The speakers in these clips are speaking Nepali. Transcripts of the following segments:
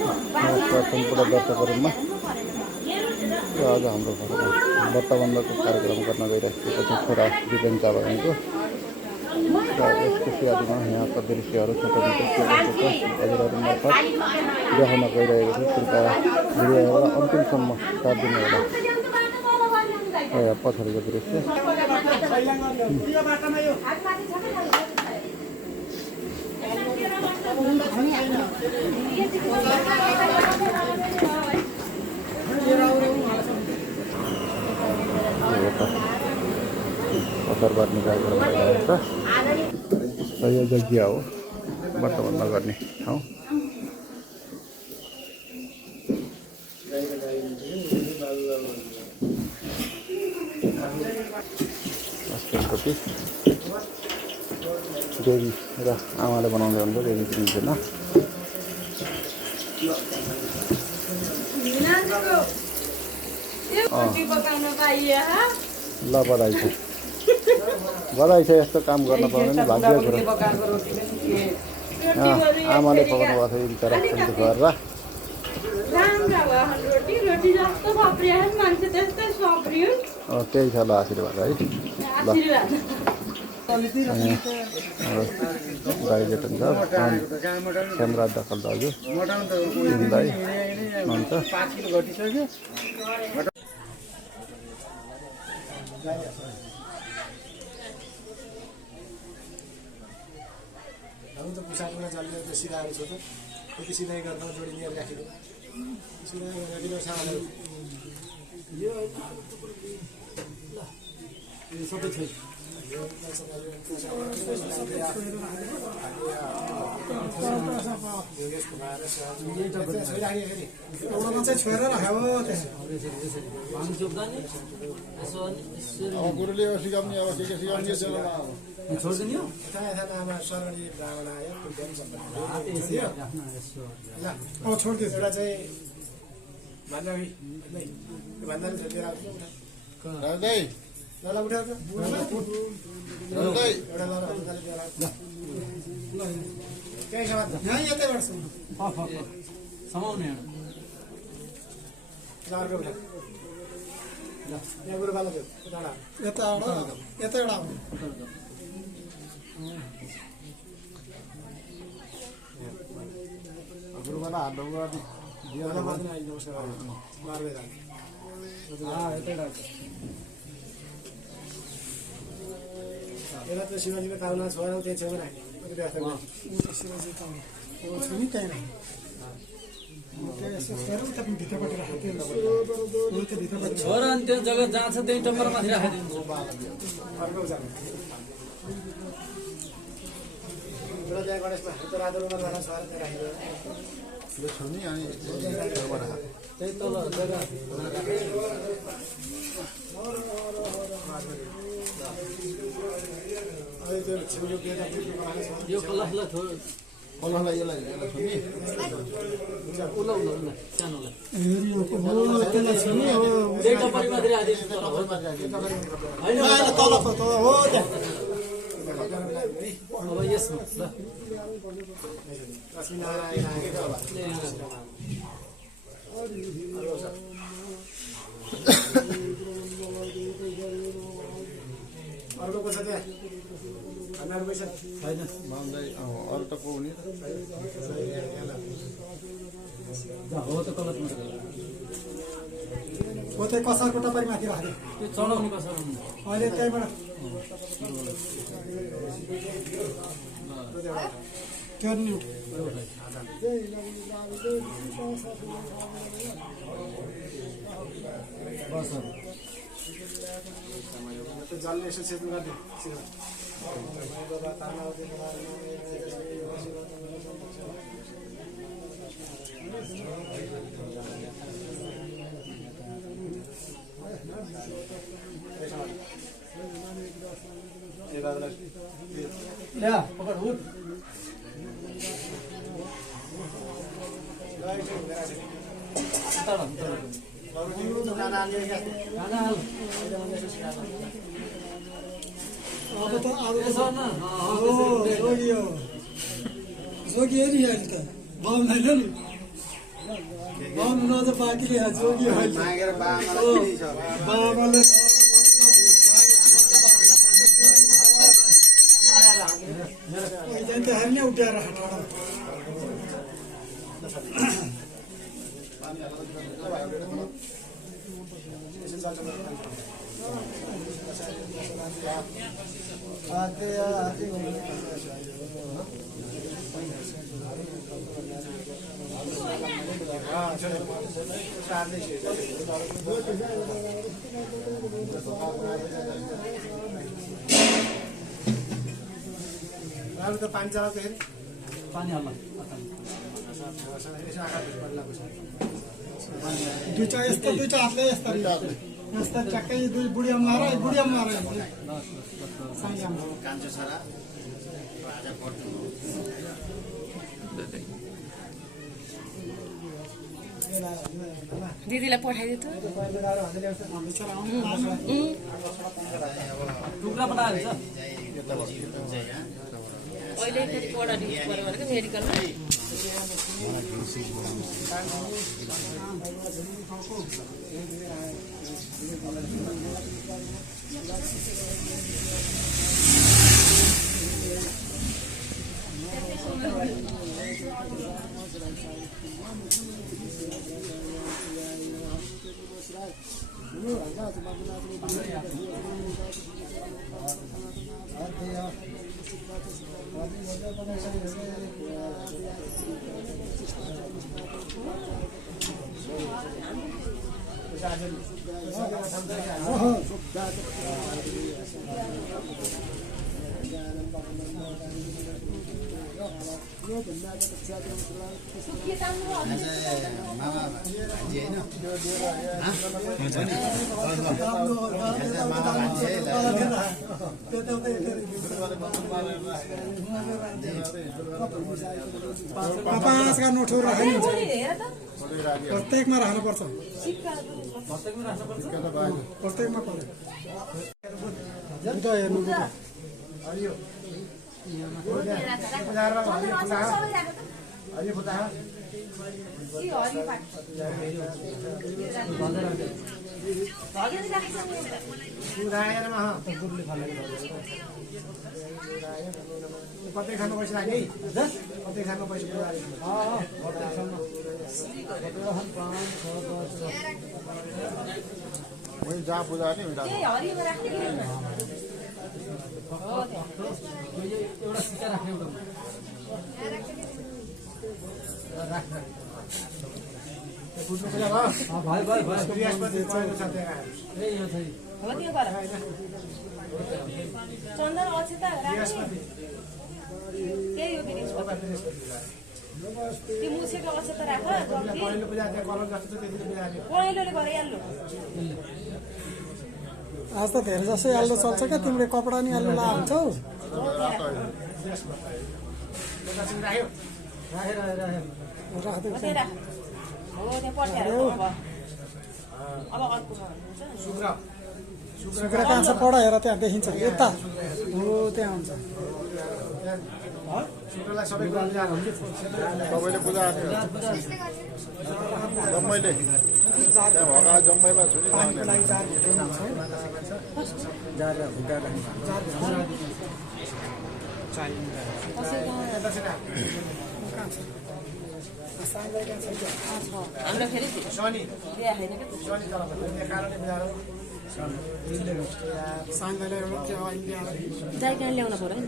नमस्कार सम्पूर्ण दर्शकहरूमा आज हाम्रो व्रतबन्धको कार्यक्रम गर्न गइरहेको छ छोरा दिपेन चापागाईको यसको सिरादीमा यहाँका दृश्यहरू छोटो छोटो हजुरहरू मार्फत देखाउन गइरहेको छु। कृपया भिडियोलाई अन्तिमसम्म साथ दिनु होला। पछाडिको दृश्य असार बाट्ने कार्यक्रम भइरहेको छ। यो जग्गा हो व्रतबन्ध गर्ने ठाउँ। हस्पिटलपट्टि देवी र आमाले बनाउँदै हुन्छ। देवी चिनिँदैन। ल बधाई छ बधाई छ। यस्तो काम गर्न पाउने नि भाग्य कुरो। आमाले पकाउनु भएको थियो बिचरा गरेर। त्यही छ ल आशीर्वाद है। ल गाई जेठन छ खेमराज दखल दाजु दाई हुन्छ। हामी त पुसाकमा जल्ने त सिधाहरू छ त त्यति सिलाइ गर्न जोडिने राखेको सिलाइ राखेको सामानहरू यो सबै छ। छोएर राख्यो गुरुले सिकाउने अब के सिकाउने छोडिदिने हो। यता सरकारी ब्राह्मण आयो छोडिदियो। एउटा चाहिँ भन्दा भन्दा ल उठाएको यहीँ यतै गर्छु समाउने अर्को उठा यहाँ गुरुबाला यता यता एउटा गुरुबाला हात ढुङ्गा यसलाई त शिवाजीको ताउना छ त्यही छेउमा राख्ने शिवाजी ताउना छ नि त्यहीँ छोरा अनि त्यो जग्गा जहाँ छ त्यही टप्पर माथि राखिदिनु। त्यही तल जग्गा यो कलसलाई कसलाई यसलाई उसलाई सानोलाई त्यही टप्परी माथि राखिदिनु। अब यसमा ल अर्को पैसा त्यहाँ खानाको पैसा छैन अरू त पाउने हो त तल हो त्यो कसारको टपरी माथि राख्यो त्यो चढाउने कसार अहिले त्यहीँबाट त्यो नि जलले यसो सेतो गरिदियो पकड उठ जोगियो नि अहिले त बाउ छैन नि न त बाँकीले जोगी होइन मागेर बाबालाई छ बाबाले जान्दाखेरि नै उठाएर त पानी चलाएको फेरि पानी हाल्न दुईटा यस्तो दुईटा हातले यस्तरी यस्ता ट्याक्कै दुई बुढियामा मार कान्छो छोरा दिदीलाई पठाइदियो त टुक्रा बनाएर अहिले फेरि पढा ड्युटी पऱ्यो भने मेडिकलमा पाँचका नोटहरू राख्नु प्रत्येकमा राख्नुपर्छ प्रत्येकमा पर्यो हेर्नु कतै खानु पैसा लाग्यो है कतै खानु पैसा वहीँ जहाँ पूजा नि एउटा सिक्का राख्ने चन्दन अक्षता त्यही हो त्यो मुसेको अक्षता राख पहेँलोले गरिहाल्नु आज त धेरै जसो याल्लो चल्छ क्या तिम्रो कपडा नि याल्लो ला हुन्छौ सुक्रा कहाँ छ पढ हेर त्यहाँ देखिन्छ यता हो त्यहाँ हुन्छ सबैले पूजा जम्मैले त्यहाँ भएका जम्मैमा छु नि हाम्रो फेरि जाइकन ल्याउनु पर्यो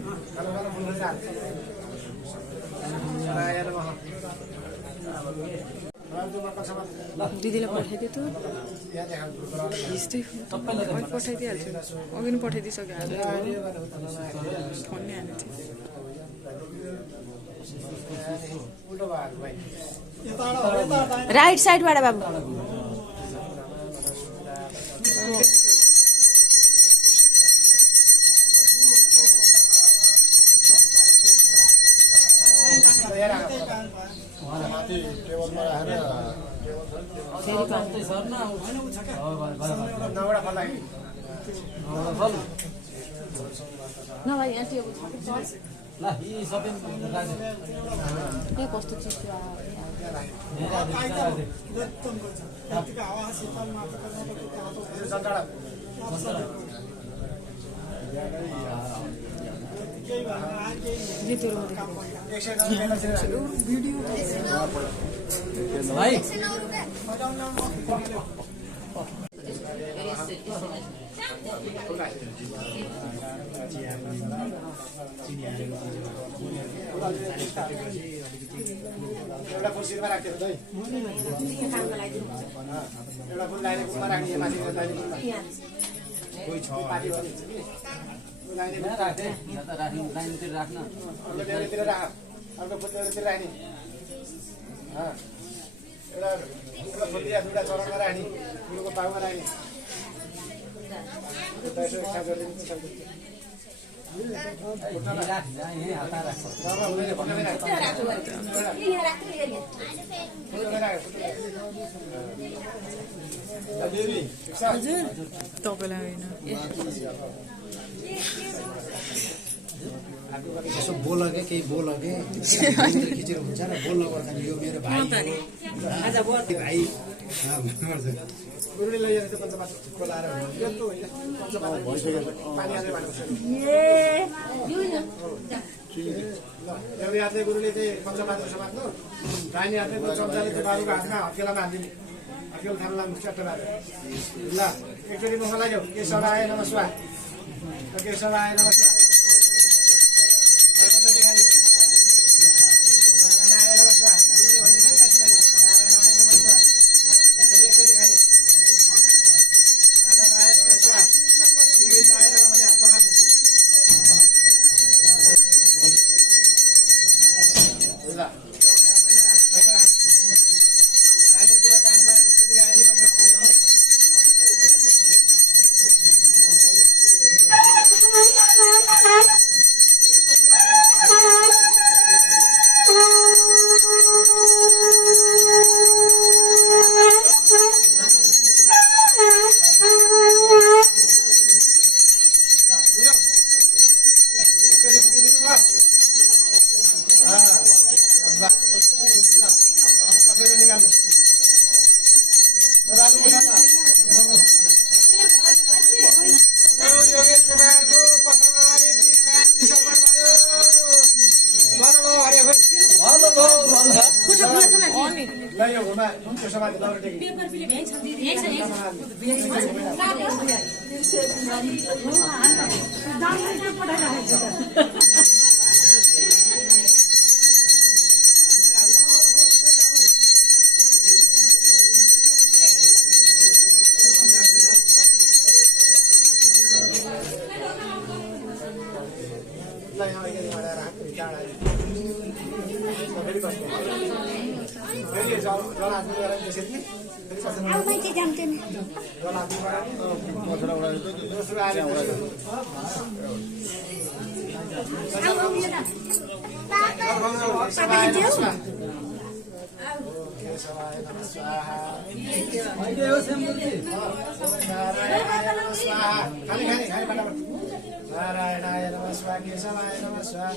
दिदीलाई पठाइदियो त यस्तै पठाइदिइहाल्छु अघि नै पठाइदिइसक्यो फोन नै हाल्नु राइट साइडबाट बाबु माथि टेबलमा राखेर नभए यहाँ टेबल ल यी सबै राख्दे के कस्तो चिसो आयो एकदम गर्छ रातिको हावा शीतलमा भाइ एउटा फुल सिरमा राख्थ्यो है एउटा फुल लाइने कुमा राख्ने माथि लाइने कुमा कोही छ पार्टी भनिन्छ कि लाइने राख्दे यहाँ त राख्नु लाइनतिर राख्न अर्को टेबलतिर राख अर्को फुल टेबलतिर राख्ने एउटा फुल दिया दुईवटा चौरामा राख्ने फुलको पाउमा राख्ने हजुर तपाईँलाई होइन यसो बोल के केही बोल के खिचेर हुन्छ र बोल्नु पर्दैन यो मेरो भाइ भाइ गुरुले लैजाने चाहिँ पञ्चपात बोलाएर यस्तो होइन पञ्चपात पानी हालेर भनेको एउटा हातले गुरुले चाहिँ पञ्चपातहरू समात्नु दाहिने हातले चम्चाले चाहिँ बाबुको हातमा हत्केलामा हालिदिने हत्केला थाल्ला चट्ट बारे ल एकचोटि मुखमा लाग्यो केशवाय नमः स्वाहा केशवाय नमः स्वाहा नारायणाय नमः स्वाहा केशवाय नमः स्वाहा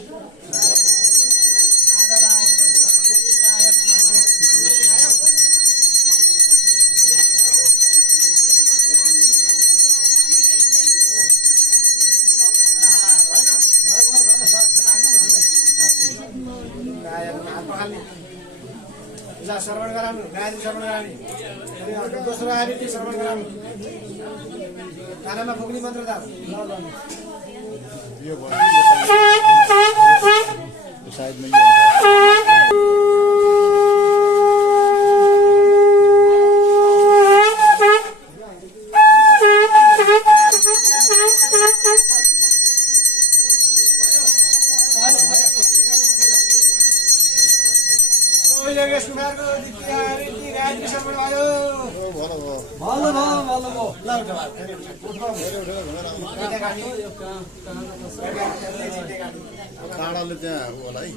श्रवण गराउनु गायत्री श्रवण गराउने दोस्रो आरती श्रवण गराउनु कानामा फुक्ने मन्त्र त साइड में काँडाले त्यहाँ होला है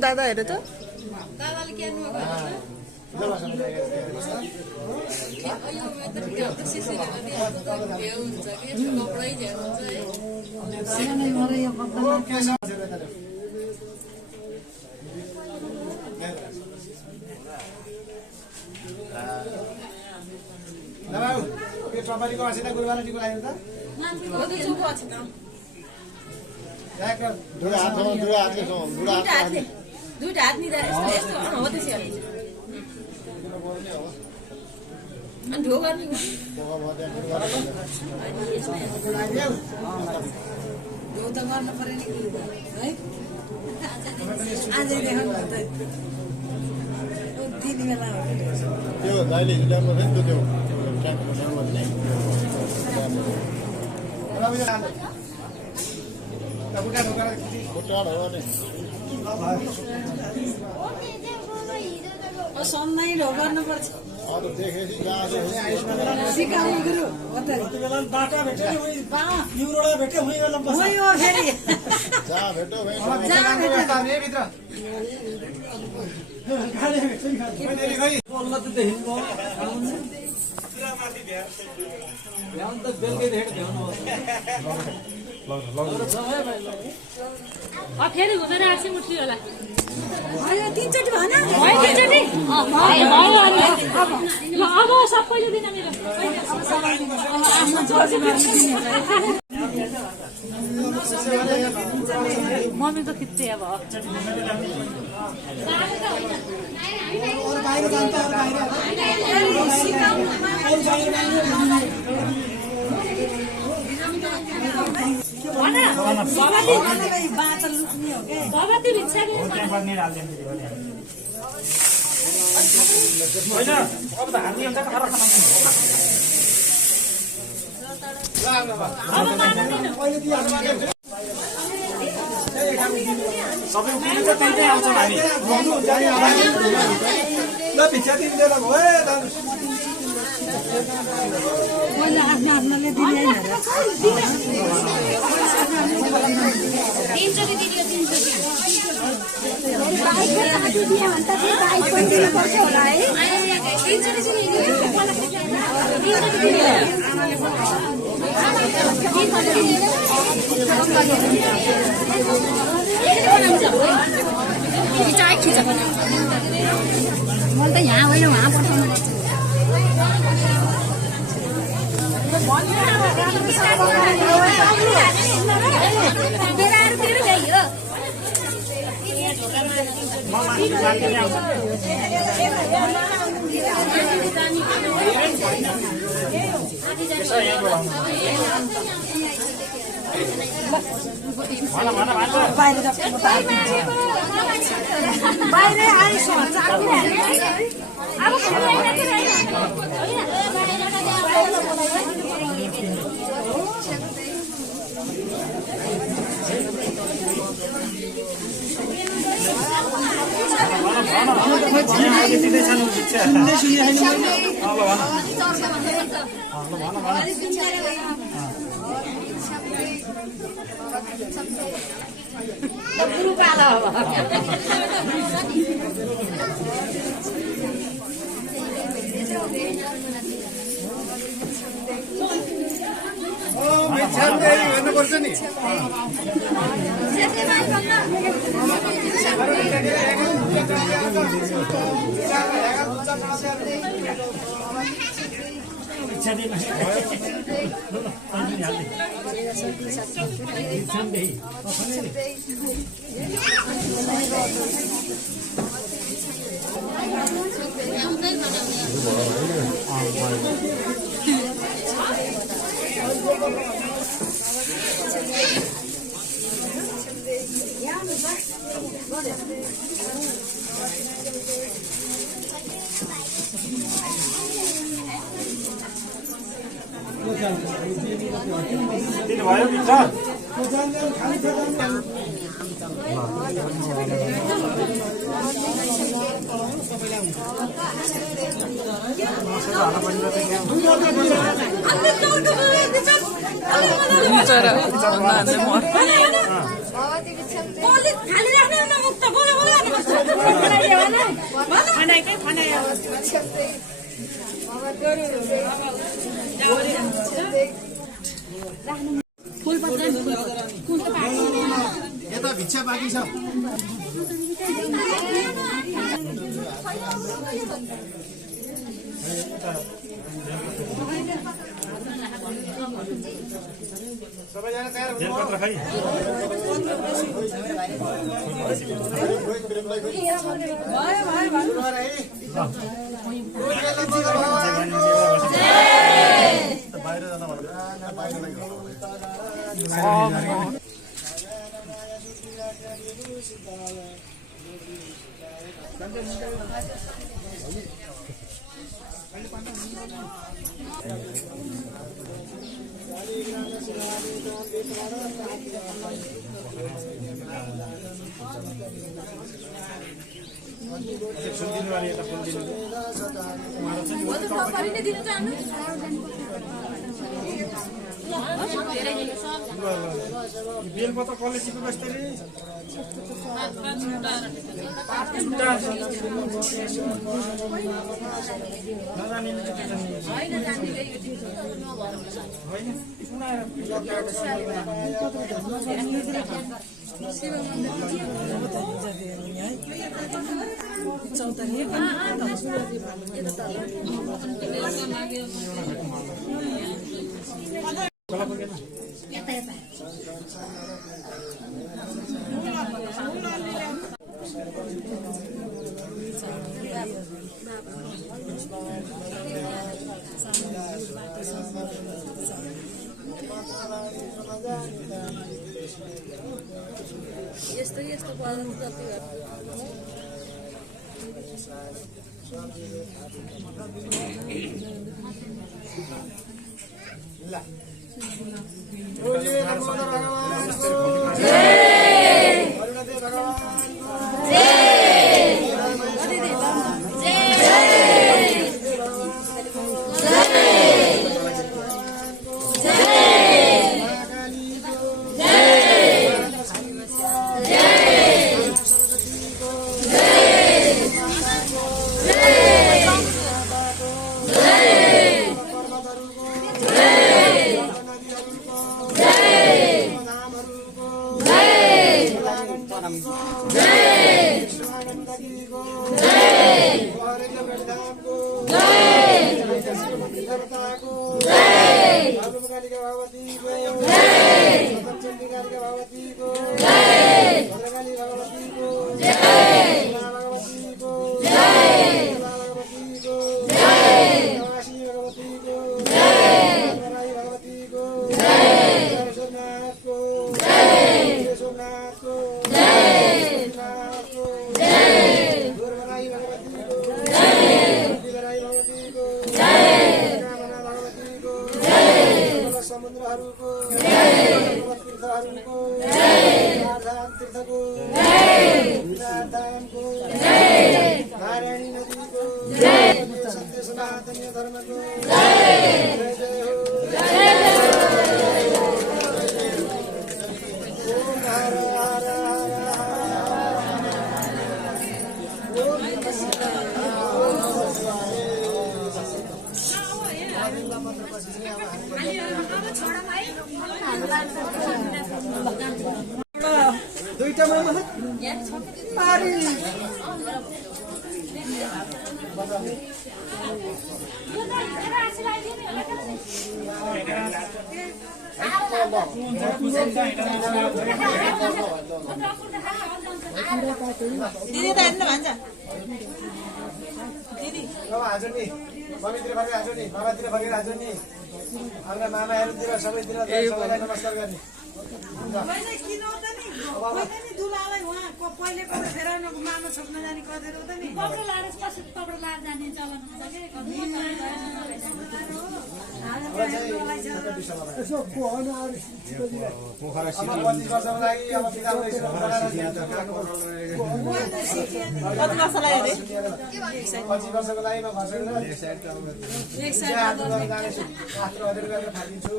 दादा हेर त तपाईँको असिना गुरुबाला टिको लाग्यो त दुईटा हात निधार यस्तो हो त्यसै अनि ढो गर्ने ढो त गर्नु पर्यो नि है आज देखाउनु दिने बेला त्यो दाइले ल्याउनु थियो नि त्यो सन्नाइ ढो गर्नुपर्छ सिकाउने गुरु बाटा भेट्यो नि युरोडा भेट्यो हुँदै बेला फेरि फेरि हुँदैन आसी उठ्यो होला तीनचोटि भन तीनचोटि अब सबैले दिन मेरो मम्मी त खिच्छ अब भगवती भिक्षा सबै उठिन्छ त्यही आउँछ हामी ल भिक्षा दिँदैन भयो मैले आफ्नो आफ्नाले दिने मैले त यहाँ होइन उहाँ पठाउनु बाहिर आइस गुरु पाला हेर्नुपर्छ नि भयो भित्र चरा खनाइकै खनाइ अब यता भिक्षा बाँकी छ सबैजना तयार बेलपत्र कसले टिपेको यस्तरी यस्तो यस्तो पढ्नु कति दिदी त हेर्नु भन्छ दिदी अब आज नि मम्मीतिर फर्केर आज नि बाबातिर फर्केर आज नि हाम्रा मामाहरूतिर सबैतिर सबैलाई नमस्कार गर्ने मैले किन त नि मैले नि दुलालाई उहाँ पहिले पहिले फेराउन मामा छोप्न जाने कदेर त नि कपडा लाएर पछि कपडा लाएर जाने चलन हुन्छ के यसो पोखरा अब 25 वर्षको लागि अब पिता कति वर्ष लाग्यो अरे 25 वर्षको लागि म घसेर एक साइड जानेछु 8,000 रुपियाँ फर्किन्छु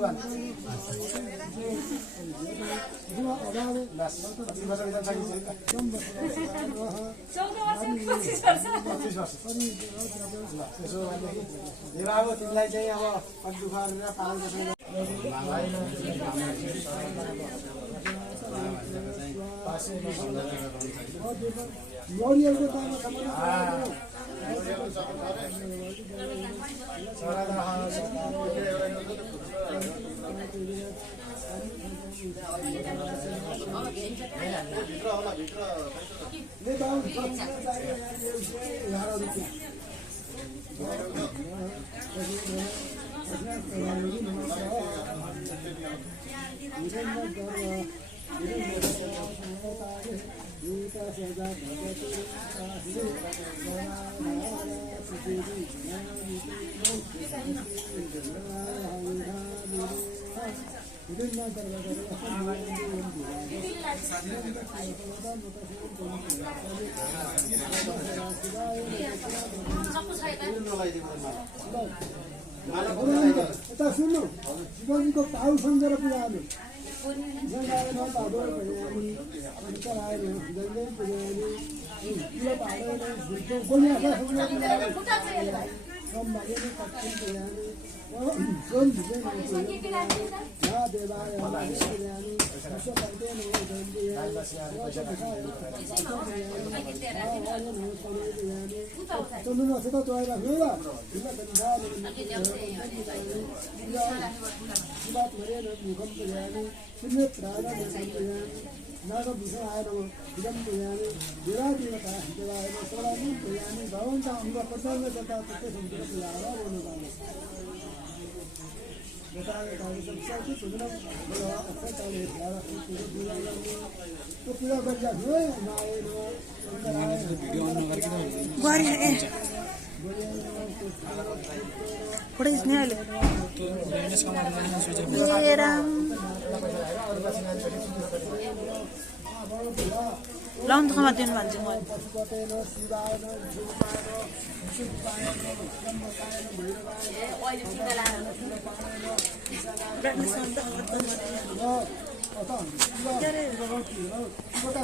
कति वर्ष बित्न सकिन्छ नि त 14 वर्ष 25 वर्ष 25 वर्ष ल त्यसो भनेदेखि मेरो अब तिमीलाई चाहिँ अब कति दुःख गरेर पालन गर्छौ लौरीहरूको दाम सम्बन्ध यता सुन्नु शिवजीको पाउ सम्झेर पूजा गर्नु लाउन ठाउँमा दिनु भन्छु म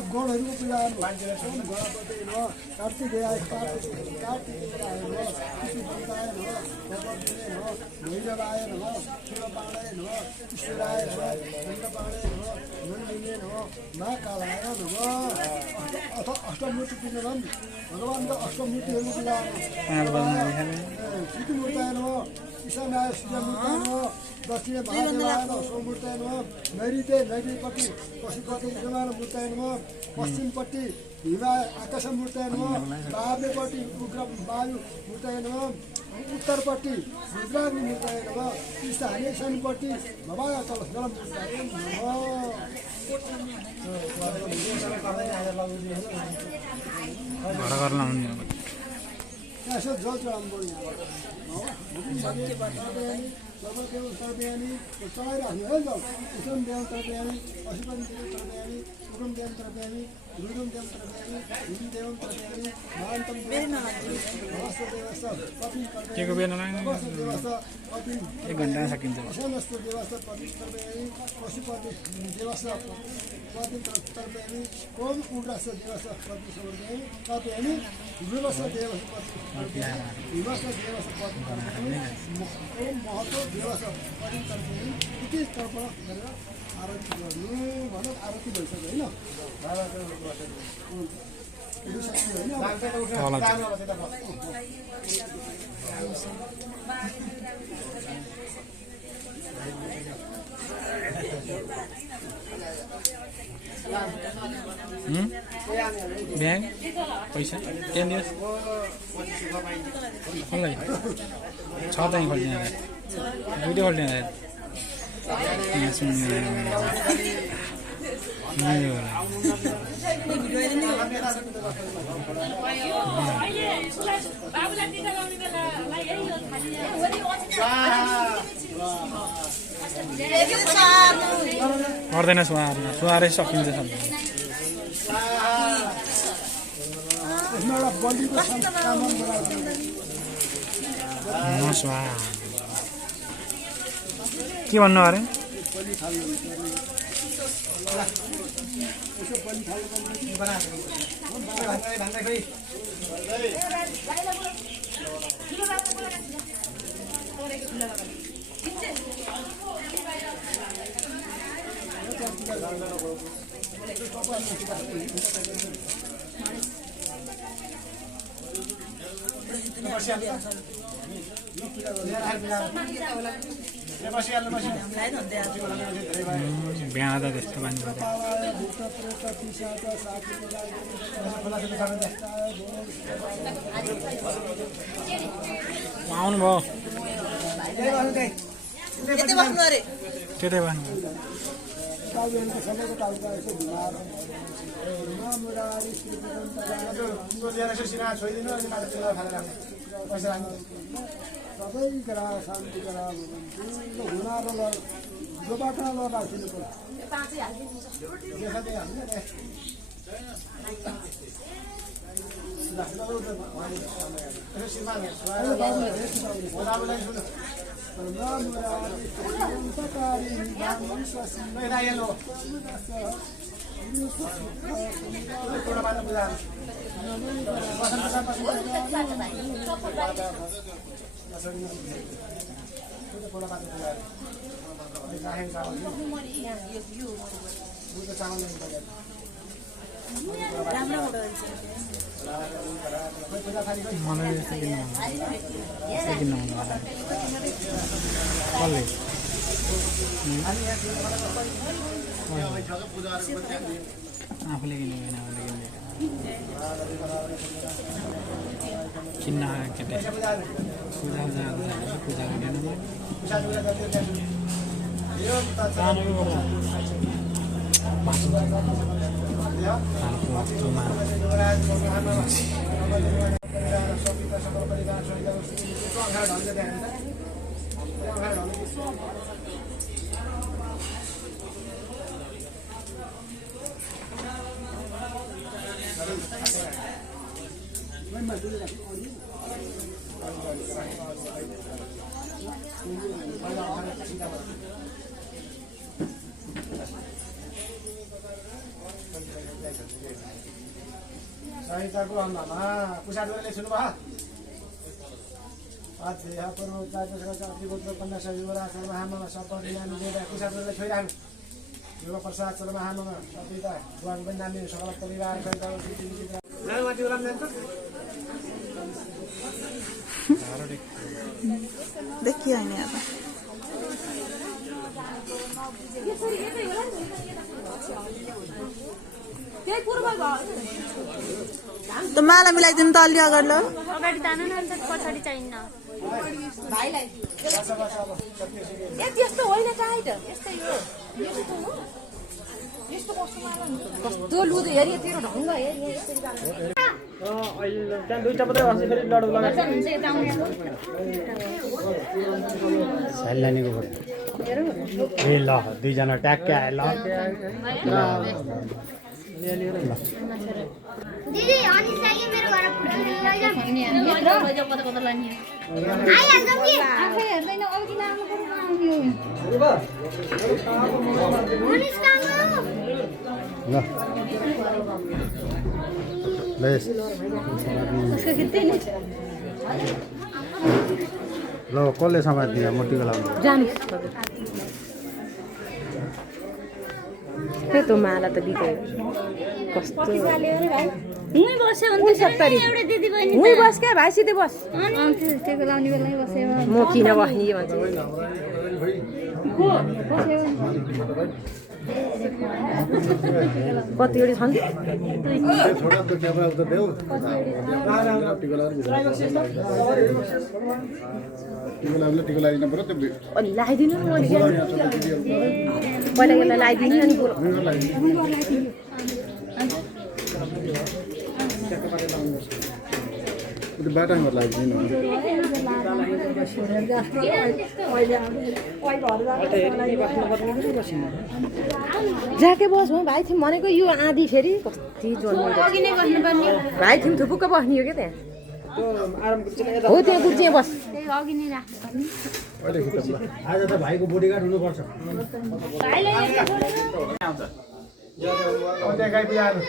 गणहरूको पूजा कार्तिक अष्टमूर्ति पूजा भगवानको अष्टमूर्तिहरू पूजा मूर्ताय नमः ईशानाय सूर्यमूर्ताय नमः दक्षिणे महादेवाय नमः सोमूर्ताय नमः नैऋत्य नैऋत्यपट्टि पशुपति यजमान मूर्ताय नमः पश्चिमपट्टि हिमाय आकाशमूर्ताय नमः वायव्यपट्टि उग्र वायु मूर्ताय नमः उत्तरपट्टि रुद्राग्नि मूर्ताय नमः ईशान्यपट्टि भवाय जल मूर्ताय नमः यसो जल चढाउनु तर्पयानी चढाइराख्नु है जल उसम देव तर्पयानी पशुपति देव तर्पयानी उगम देव तर्पयानी रुदम देव तर्पयानी हिम देव तर्पयानी महान्तम देवस्थ देवस्थ पतिम एक घन्टा सकिन्छ ईशानस्थ देवस्थ पतिम तर्पयानी पशुपति देवस्थ पतिम तर्पयानी ओम उग्रस्थ देवस्थ पतिम तर्पयानी विवस्थ देवस्थ पतिम विवस्थ देवस्थ पतिम तर्पयानी ओम महतो देवस्थ पतिम तर्पयानी यति तर्पण गरेर आरती गर्नु भनौँ आरती भइसक्यो होइन ब्याङ्क पैसा त्यहाँ दियोस् खोल्दै छ त्यहीँ खोलिदिने दुइटै खोलिदिने पर्दैन सुहारै सकिन्छ यसमा एउटा बलिको सामान के भन्नु अरे बिहा त त्यस्तो बानी आउनु भयो यतै बस्नु अरे त्यतै भन्नु सबै करा शान्ति करा हुनारो जोबाट लगाइदिनु पर्छ मलाई कसले आफूले किन्ने होइन आफूले किन्न केटे पूजा पूजा गरेन सहिताको अन्नमा कुसाडले सुन्नुभयो अझै आफ्नो जातिगोत्र कन्या सजीवरा चर्महामा सपन ज्ञान दिएर कुसाडले छोइराख्नु योगा प्रसाद चर्महामा सपिता बुवाको पनि नानी सकल परिवार माथि ओलाम जान्छ देखियो हैन अब त माला मिलाइदिनु त अलि अगाडि ल अगाडि तान न अन्त पछाडि चाहिन्न भाइलाई ए त्यस्तो होइन काहे त यस्तै हो यस्तो कस्तो माला कस्तो लुदो हेरि तेरो ढङ्ग हेरि यसरी गाड्नु अहिले त्यहाँ दुईटा मात्रै अस्ति फेरि लडु लगाएको साइलानीको फोटो ए ल दुईजना ट्याक्कै आयो ल दिदी अनि चाहिँ मेरो घर फुटु लैजाऊ नि यत्रो लैजाऊ कता कता लानी आइहाल्छ कि आफै हेर्दैन अघि लानु पर्छ आउँदियो मनिस काम ल बेस उसको खिच्दै नि ल कसले समात्दियो मोटीको लाउनु जानु त्यो माला त बिग्यो कस्तो मुई बस्यो अनि एउटा दिदी बहिनी मुई बस क्या भाइ सिधै बस अनि त्यसको लाउने बेला बस्यो म किन बस्ने भन्छ कतिवटा छन् छोडा त क्यामेरा उता देऊ टिको लागिन पर्यो त्यो लगाइदिनु न पहिला यसलाई लगाइदिनु अनि बाटामा लाग्दैन ज्याके बस हो भाइ थिम भनेको यो आधी फेरि कति अघि नै गर्नुपर्ने भाइ थिम थुपुक्क बस्ने हो क्या त्यहाँ हो त्यहाँ कुर्चिया बस त्यही अघि नै राख्नुपर्ने आज त भाइको बोडीगार्ड हुनुपर्छ अन्य गाई पूजाहरू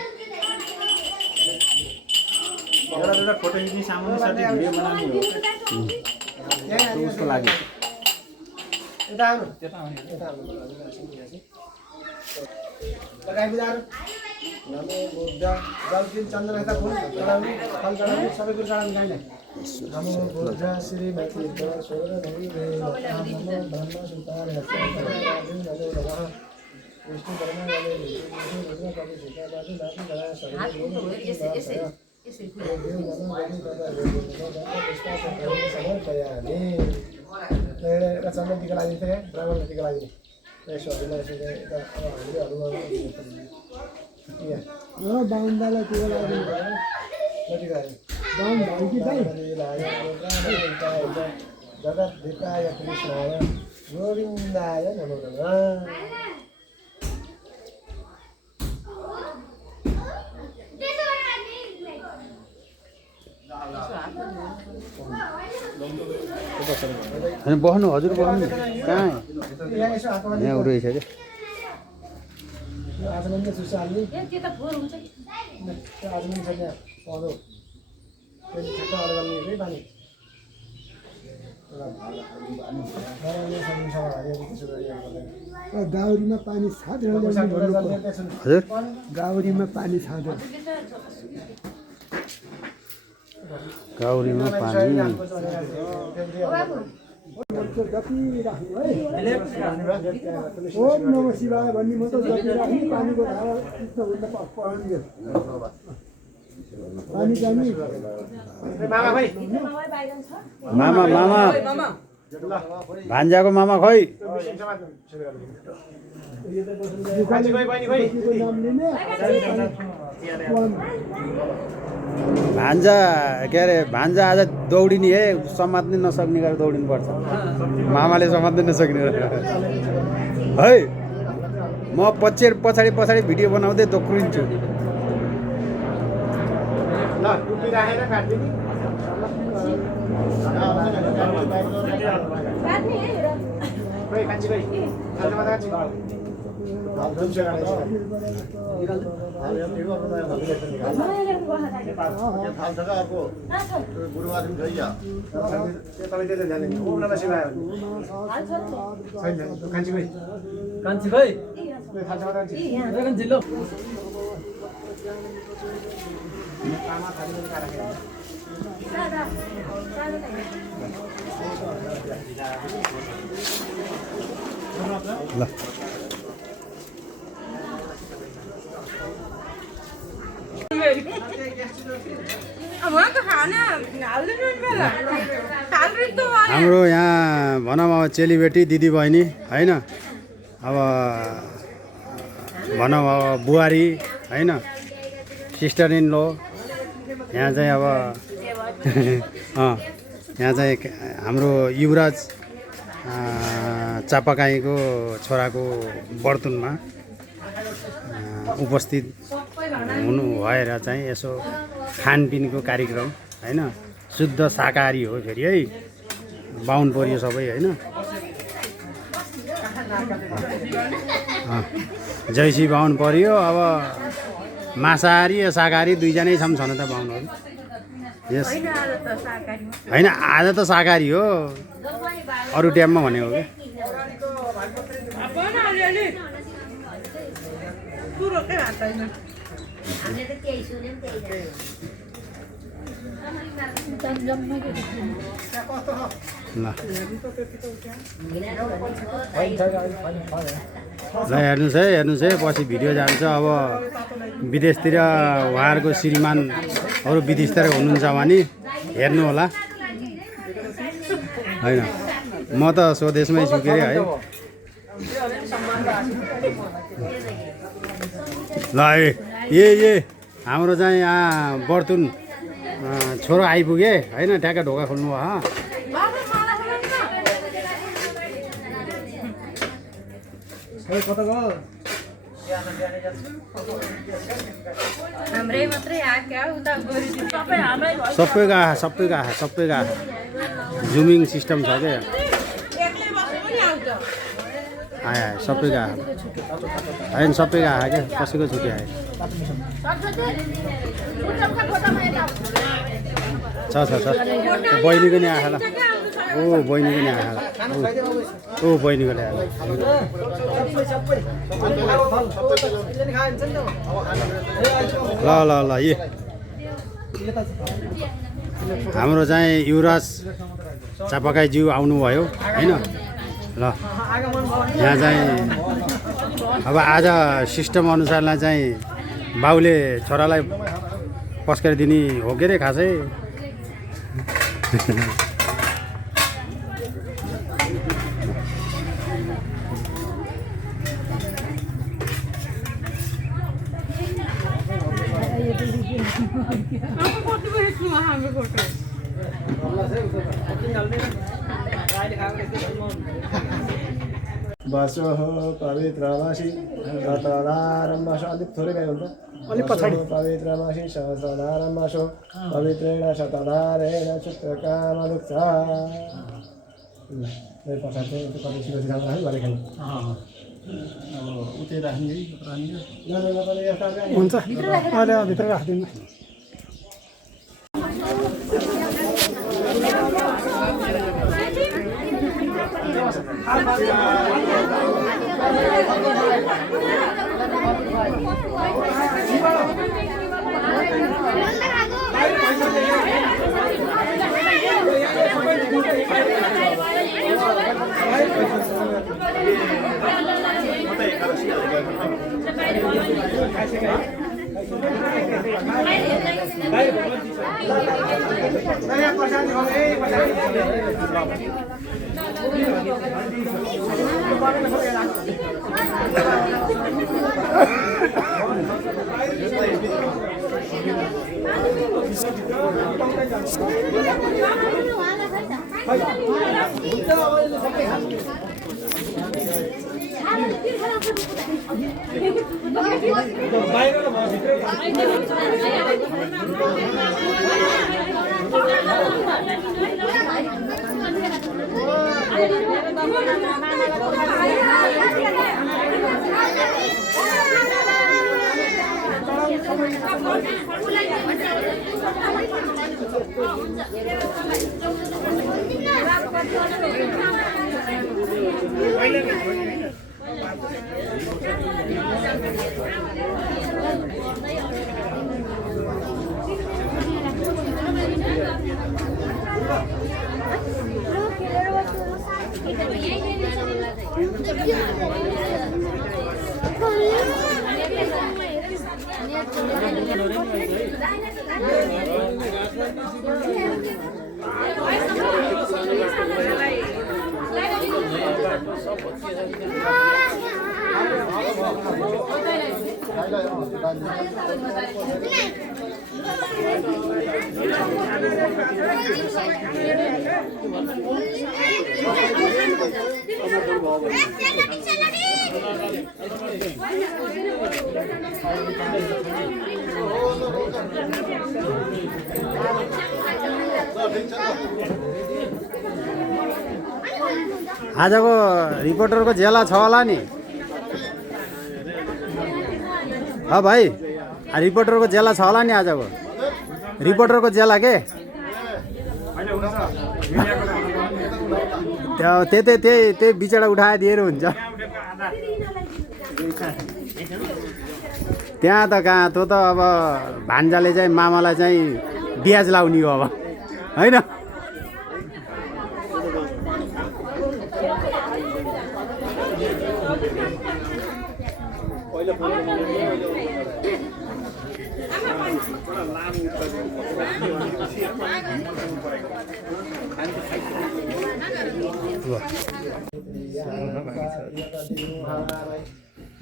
एउटा फोटो खिच्ने सामान्य साथै भिडियो बनाउने हो उसको लागि यता आउनु गाई पूजाहरू नमो बुद्ध जल दिन चन्द्र यता फुल चढाउने फल चढाउने सबै कुरो चढाउने गाईलाई नमो बुद्ध श्रीमती स्वर्ण धरी नमो ब्रह्म सुतार विष्णु कर्म एउटा चन्दन टिका लगाइदिन्छ क्या ब्राह्मणले टिका लगाइदिने यसो बाहुन्दालाई टिका लगाइदिनु बाहुन भयो कि दाइ जगत धिताय कृष्णाय गोविन्दाय नमो नमः अनि बस्नु हजुर बस्नु कहाँ यहाँ यसो हातमा यहाँ उ रहेछ क्या आज पनि चुसाल्ने त्यो त फोहोर हुन्छ कि आज पनि छ त्यहाँ पढो त्यसले ठ्याक्क अरू गर्ने पानी गाउरीमा पानी छाडेर ल्याउनु भन्नु हजुर गाउरीमा पानी छाडेर गाउरीमा पानी जति राख्नु है ओम नमः शिवाय भन्ने मात्रै जति राख्ने पानीको धारा हुन्छ पानी जाने मामा भाइ मामा मामा भान्जाको मामा खोइ नाम लिने भान्जा के अरे भान्जा आज दौडिने हे समात्नै नसक्ने गरेर दौडिनुपर्छ मामाले समात्नै नसक्ने है म पछाडि भिडियो बनाउँदै दोक्रिन्छु ल टुप्पी राखेर काट्दिने खोइ कान्छी खोइ खाल्टोमा कान्छी कान्छी खोइ जिल्लो ल हाम्रो यहाँ भनौँ अब चेलीबेटी दिदीबहिनी होइन अब भनौँ अब बुहारी होइन सिस्टर इन लो यहाँ चाहिँ अब यहाँ चाहिँ हाम्रो युवराज चापाकाईको छोराको बर्तुनमा उपस्थित हुनु भएर चाहिँ यसो खानपिनको कार्यक्रम होइन शुद्ध शाकाहारी हो फेरि है बाहुन परियो सबै होइन जैसी बाहुन परियो अब मांसाहारी शाकाहारी दुईजनै छौँ छन त बाहुनहरू यस होइन आज त शाकाहारी हो अरू टाइममा भनेको क्या ल हेर्नुहोस् है पछि भिडियो जान्छ अब विदेशतिर उहाँहरूको श्रीमानहरू विदेशतिर हुनुहुन्छ भने हेर्नु होला होइन म त स्वदेशमै छु के अरे है ल ए हाम्रो चाहिँ यहाँ बर्तुन छोरो आइपुगे होइन ठ्याक्क ढोका खोल्नु भयो सबैको आँखा जुमिङ सिस्टम छ क्या आयो आयो सबैको आयो होइन सबैको आयो क्या कसैको छुट्टी आयो छ बहिनीको नि आयो ल ओ बहिनीको नि आयो ओ बहिनीको ल्यायो ल ल ल ए हाम्रो चाहिँ युवराज चापाकाईज्यू आउनुभयो होइन ल यहाँ चाहिँ अब आज सिस्टम अनुसारलाई चाहिँ बाउले छोरालाई पस्काइदिने हो के अरे खासै बसो पवित्रमासी सहस्रधारम्बसो अलिक थोरै गाई हुन्छ अलिक पछाडि पवित्रमासी सहस्रधारम्बसो पवित्रेण शतधारेण चित्रकामदुक्ष पछाडि चाहिँ कति सिको सिकाउनु है गरेर खानु अब उतै राख्ने है हुन्छ अहिले भित्र राखिदिनु आजको रिपोर्टरको ज्याला छ होला नि भाइ रिपोर्टरको ज्याला छ होला नि आजको रिपोर्टरको ज्याला के त्यही बिचडा उठाएर दिएर हुन्छ त्यहाँ त कहाँ त्यो त अब भान्जाले चाहिँ मामालाई चाहिँ ब्याज लाउने हो अब होइन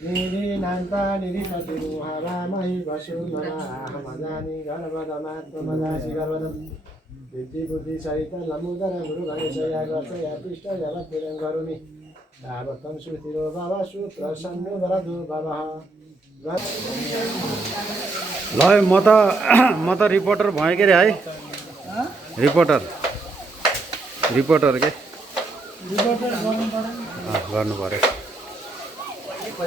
निधि नान्ता निधि पतिरु हावामहि वसु मनाहमजानि गर्भदमात्मजासि गर्भदम विद्धि बुद्धि सहित लमुदर गुरु गणेशया गर्छ या पृष्ठ जगत्तिरं गरुनि तावत्तं सुतिरो बाबा सुप्रसन्नो वरदो बाबा ल म त रिपोर्टर भएँ के रे है रिपोर्टर के गर्नु पर्यो म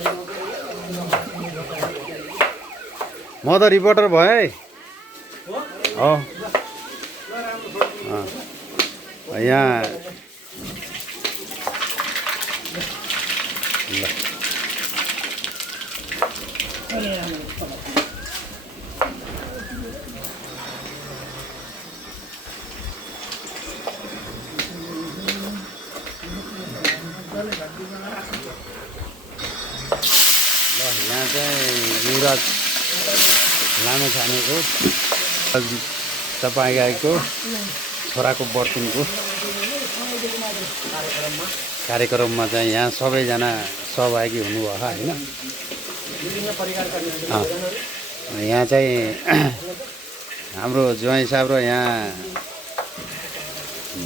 त रिपोर्टर भएँ हो यहाँ ल यहाँ चाहिँ युवराज लामेछानेको तपाईँ गाईको छोराको बर्तनको कार्यक्रममा चाहिँ यहाँ सबैजना सहभागी हुनुभयो होइन। यहाँ चाहिँ हाम्रो ज्वाइँ साहब र यहाँ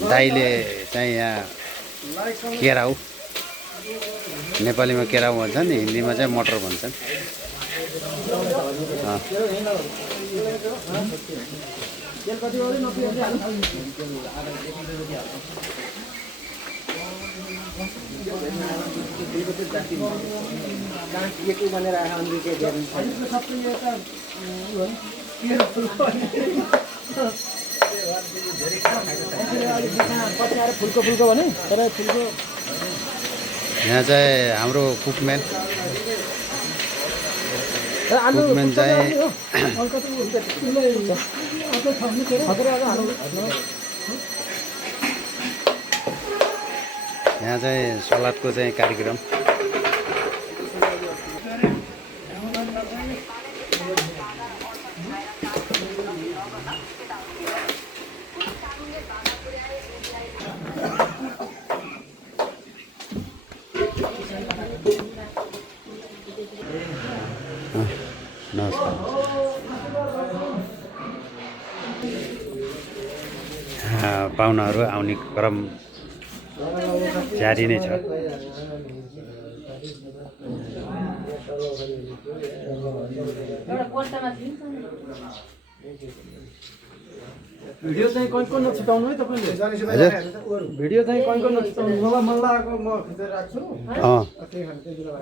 दाइले चाहिँ यहाँ केराउ, नेपालीमा केराउ भन्छन्, हिन्दीमा चाहिँ मटर भन्छन्। यहाँ चाहिँ हाम्रो कुकम्यान चाहिँ यहाँ चाहिँ सलादको चाहिँ कार्यक्रम। पाहुनाहरू आउने क्रम जारी नै छ। भिडियो चाहिँ कहीँ कहीँ नछुटाउनु है तपाईँले। भिडियो चाहिँ कहीँ कहीँ नछुटाउनु। मलाई लागेको म खिचेर राख्छु।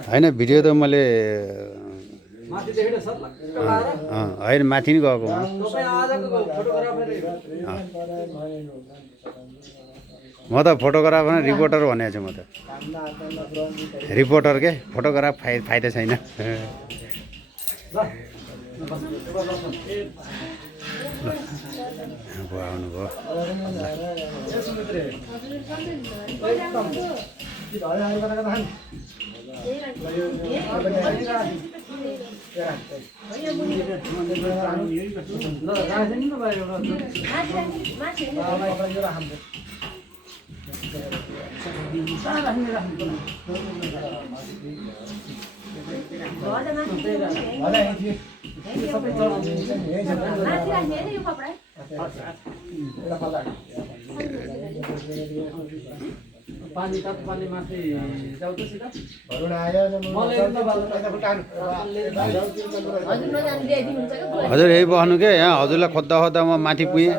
होइन भिडियो त मैले माथि देखेर सर होइन माथि नै गएको तपाईँ आजको फोटोग्राफर म त फोटोग्राफर रिपोर्टर भनेको छु। म त रिपोर्टर के फोटोग्राफ फाइदा छैन। अब आउनुभयो पानी तातो पानी माथि जाऊ त सिधा हजुर यही बस्नु के यहाँ हजुरलाई खोज्दा खोज्दा म माथि पुगेँ।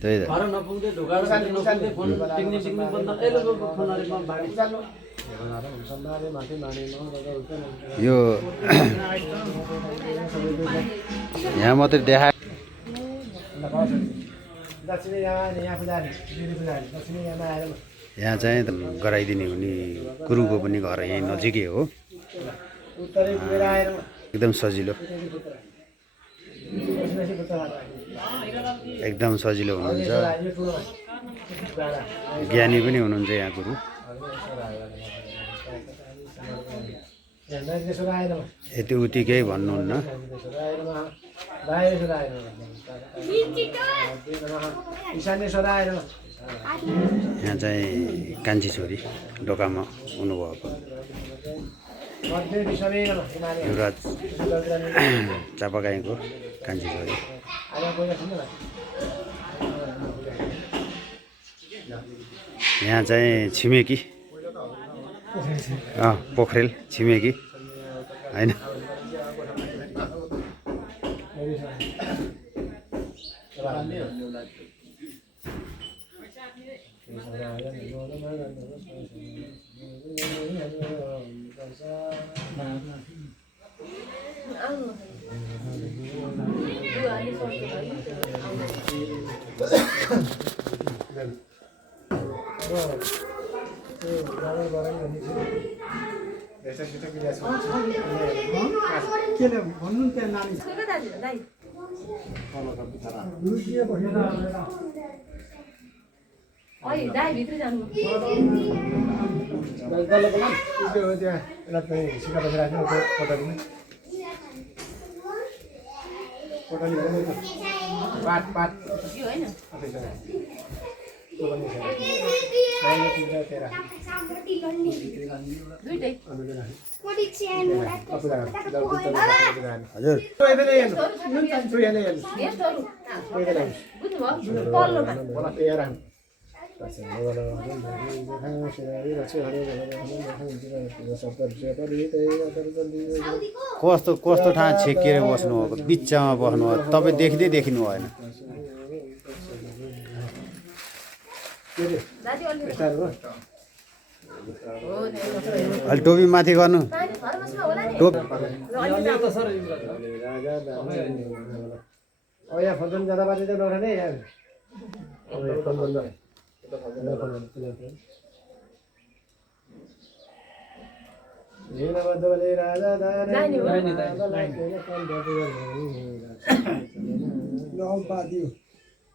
त्यही त घर नपुग्दै ढोका नपुग्दै फोन टिक्ने बन्द यो यहाँ मात्रै देखा यहाँ चाहिँ गराइदिने हुने गुरुको पनि घर यहीँ नजिकै हो। एकदम सजिलो हुनुहुन्छ। ज्ञानी पनि हुनुहुन्छ यहाँ गुरु। यति उति केही भन्नुहुन्न। यहाँ चाहिँ कान्छी छोरी ढोकामा हुनुभएको युवराज चापागाईको कान्छी छोरी। यहाँ चाहिँ छिमेकी पोखरेल छिमेकी होइन। केले भन्नु त्यहाँ नानी भित्र जानु यो होइन दुईटै यस्तोहरू बुझ्नुभयो पल्लोमा कस्तो कस्तो ठाउँ छेकेर बस्नु भएको बिचमा बस्नु हो तपाईँ देख्दै देखिनु भएन अलि टोपी माथि गर्नु टोपी यहाँ फोन जाँदा बाजे चाहिँ नराने यार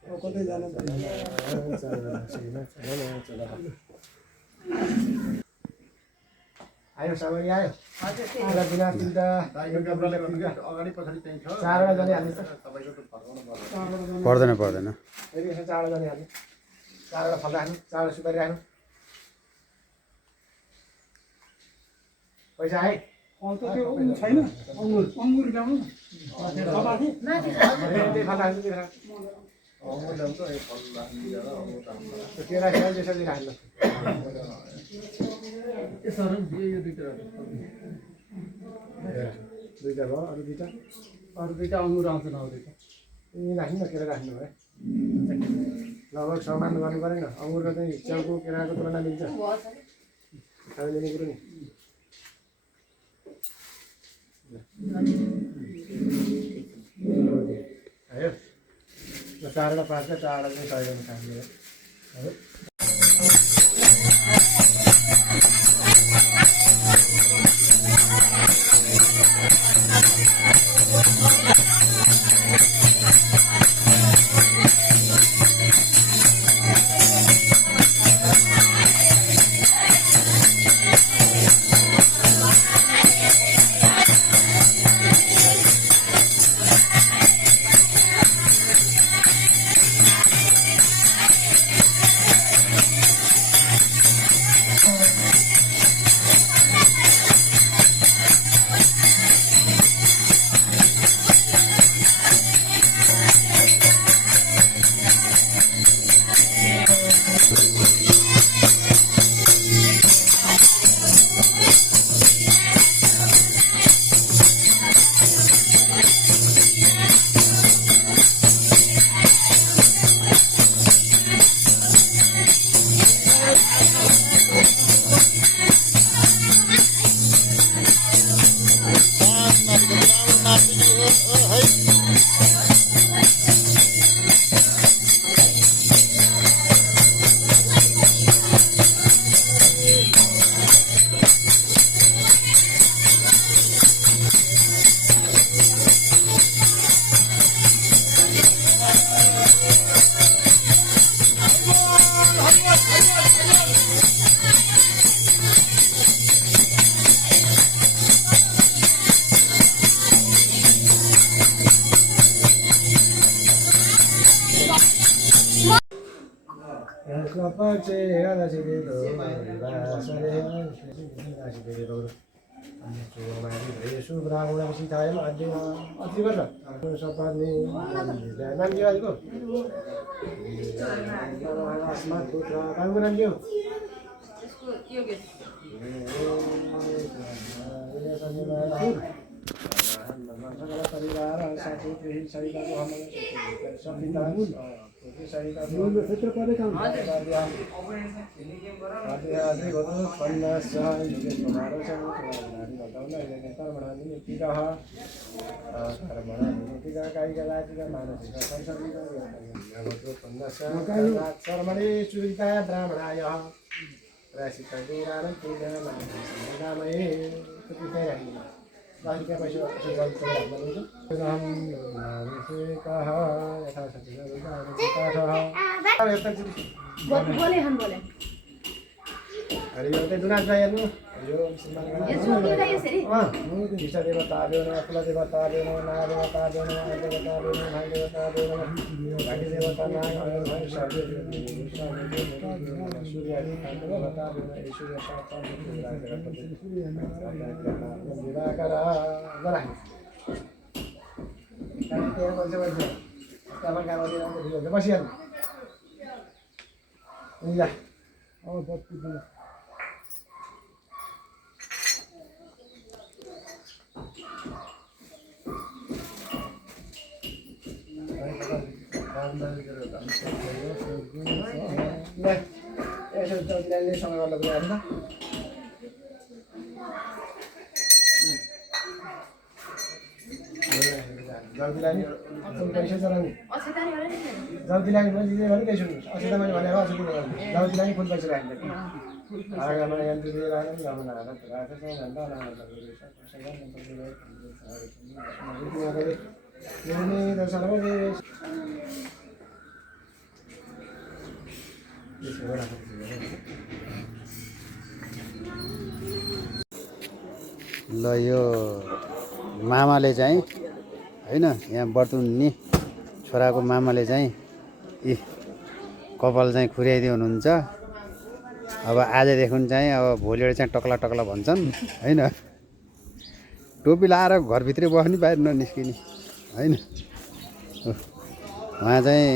कतै जानु आयो सामग्री आयो अगाडि पछाडि त्यही छ चारवटा जाने हाल्नु पर्दैन पर्दैन चारवटा जाने हाल्नु चारवटा फल राख्नु चारवटा सुपारी राख्नु पैसा आए छैन अङ्गुर ल्याउनु केरा खेल त्यसरी राख्नु दुईटा भयो अरू दुईटा अङ्गुर आउँछ न दुईटा ए राख्नु न केरा राख्नु है लगभग सामान गर्नु पऱ्यो नि अङ्गुरको चाहिँ च्याउको केराको तुलना मिल्छ खाने कुरो नि आयो चारवटा पाँचवटा चारवटा चाहिँ सहयोग खाने है बोले हम बोले हरियो दुनाज भाइ हेर्नु यो मुसलमान ईशा देवता देव कुल देवता देव नाग देवता देव देवता देव भाइ देवता देव भाइ देवता नाग सूर्य देवता देव सूर्य शास्त्र दिवाकर गरा कारण तेरा बजे बजे कामा कामा दिएर बसिहाल्नु ल अब बत्ती दिनु यसो जतिले सँग गर्न गइहाल्छ जल्दीलाई पैसा चलाउने जल्दीलाई मैले दिँदै भने त्यही सुन्नुहोस् अस्ति त मैले भनेको अस्ति जल्दीलाई फुल पैसा राख्दैन आगामा यन्त्र दिएर आएन गमन हालत राखेछ भन्दा ल यो मामाले चाहिँ हैन यहाँ बर्तुन्नी छोराको मामाले चाहिँ यी कपाल चाहिँ खुर्याइदियो हुनुहुन्छ। अब आजदेखि चाहिँ अब भोलिबाट चाहिँ टक्ला टक्ला भन्छन् हैन। टोपी लाएर घरभित्रै बस्नु बाहिर ननिस्किने हैन। उहाँ चाहिँ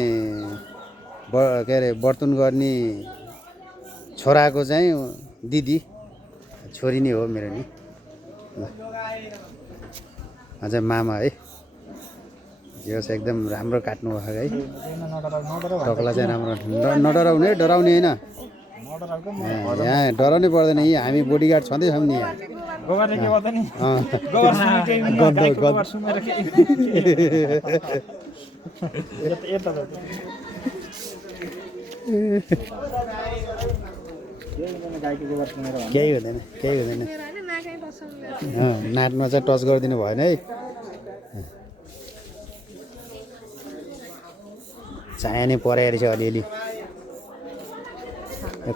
के अरे बर्तुन गर्ने छोराको चाहिँ दिदी छोरी नै हो मेरो नि। अझ मामा है जे होस् एकदम राम्रो काट्नु भएको है। टक्ला चाहिँ राम्रो नडराउने डराउने होइन यहाँ डराउनै पर्दैन। यी हामी बोडीगार्ड छँदैछौँ नि यहाँ। केही हुँदैन केही हुँदैन। नाटमा चाहिँ टच गरिदिनु भएन है। चाया नै परायो रहेछ अलिअलि।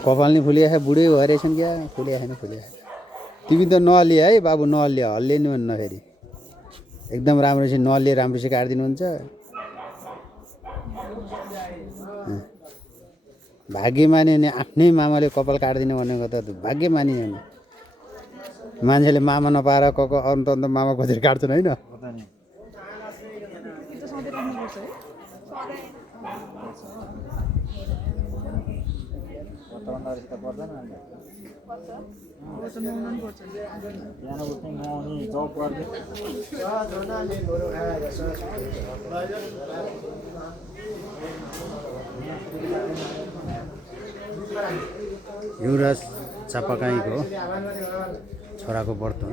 कपाल नै फुलिया बुढै भएर रहेछन् क्या। फुलिया छैन फुलिया। तिमी त नहल्लिए है बाबु नहल्लिए हल्लिए नि भन्नु फेरि एकदम राम्रो चाहिँ नहल्लिए राम्रोसित काटिदिनुहुन्छ। भाग्य मान्यो भने आफ्नै मामाले कपाल काटिदिनु भनेको त भाग्य मानियो नि। मान्छेले मामा नपाएर अन्त अन्त मामा खोजेर काट्छन् होइन। युवराज चापाकाईको छोराको बर्तन